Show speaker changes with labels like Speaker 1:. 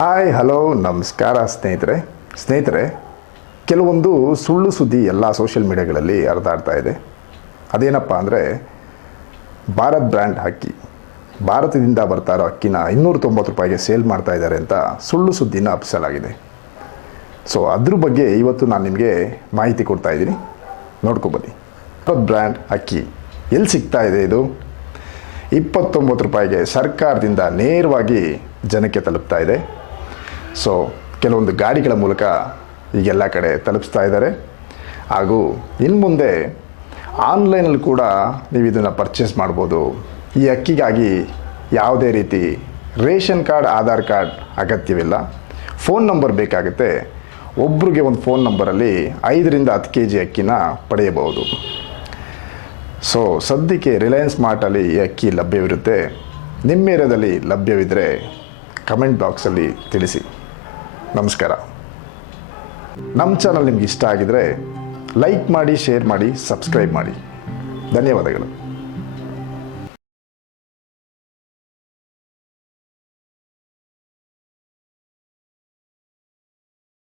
Speaker 1: Hi hello ನಮಸ್ಕಾರ ಸ್ನೇಹಿತರೆ. ಸ್ನೇಹಿತರೆ, ಕೆಲವೊಂದು ಸುಳ್ಳು ಸುದ್ದಿ ಎಲ್ಲ ಸೋಷಿಯಲ್ ಮೀಡಿಯಾಗಳಲ್ಲಿ ಹರಿದಾಡ್ತಾ ಇದೆ. ಅದೇನಪ್ಪ ಅಂದರೆ, ಭಾರತ್ ಬ್ರ್ಯಾಂಡ್ ಅಕ್ಕಿ ಭಾರತದಿಂದ ಬರ್ತಾ ಇರೋ ಅಕ್ಕಿನ ಇನ್ನೂರ ತೊಂಬತ್ತು ರೂಪಾಯಿಗೆ ಸೇಲ್ ಮಾಡ್ತಾ ಇದ್ದಾರೆ ಅಂತ ಸುಳ್ಳು ಸುದ್ದಿನ ಹಬ್ಸಲಾಗಿದೆ ಸೊ ಅದ್ರ ಬಗ್ಗೆ ಇವತ್ತು ನಾನು ನಿಮಗೆ ಮಾಹಿತಿ ಕೊಡ್ತಾ ಇದ್ದೀನಿ. ನೋಡ್ಕೊಬನ್ನಿ ಭಾರತ್ ಬ್ರ್ಯಾಂಡ್ ಅಕ್ಕಿ ಎಲ್ಲಿ ಸಿಗ್ತಾ ಇದೆ ಇದು? ಇಪ್ಪತ್ತೊಂಬತ್ತು ರೂಪಾಯಿಗೆ ಸರ್ಕಾರದಿಂದ ನೇರವಾಗಿ ಜನಕ್ಕೆ ತಲುಪ್ತಾ ಇದೆ. ಸೊ ಕೆಲವೊಂದು ಗಾಡಿಗಳ ಮೂಲಕ ಈಗೆಲ್ಲ ಕಡೆ ತಲುಪಿಸ್ತಾ ಇದ್ದಾರೆ. ಹಾಗೂ ಇನ್ನು ಮುಂದೆ ಆನ್ಲೈನಲ್ಲಿ ಕೂಡ ನೀವು ಇದನ್ನು ಪರ್ಚೇಸ್ ಮಾಡ್ಬೋದು. ಈ ಅಕ್ಕಿಗಾಗಿ ಯಾವುದೇ ರೀತಿ ರೇಷನ್ ಕಾರ್ಡ್, ಆಧಾರ್ ಕಾರ್ಡ್ ಅಗತ್ಯವಿಲ್ಲ. ಫೋನ್ ನಂಬರ್ ಬೇಕಾಗುತ್ತೆ. ಒಬ್ರಿಗೆ ಒಂದು ಫೋನ್ ನಂಬರಲ್ಲಿ ಐದರಿಂದ ಹತ್ತು ಕೆ ಜಿ ಅಕ್ಕಿನ ಪಡೆಯಬಹುದು. ಸೊ ಸದ್ಯಕ್ಕೆ ರಿಲಯನ್ಸ್ ಮಾರ್ಟಲ್ಲಿ ಈ ಅಕ್ಕಿ ಲಭ್ಯವಿರುತ್ತೆ. ನಿಮ್ಮ ಏರಿಯಾದಲ್ಲಿ ಲಭ್ಯವಿದ್ದರೆ ಕಮೆಂಟ್ ಬಾಕ್ಸಲ್ಲಿ ತಿಳಿಸಿ. ನಮಸ್ಕಾರ. ನಮ್ಮ ಚಾನಲ್ ನಿಮ್ಗೆ ಇಷ್ಟ ಆಗಿದ್ರೆ ಲೈಕ್ ಮಾಡಿ ಶೇರ್ ಮಾಡಿ ಸಬ್ಸ್ಕ್ರೈಬ್ ಮಾಡಿ. ಧನ್ಯವಾದಗಳು.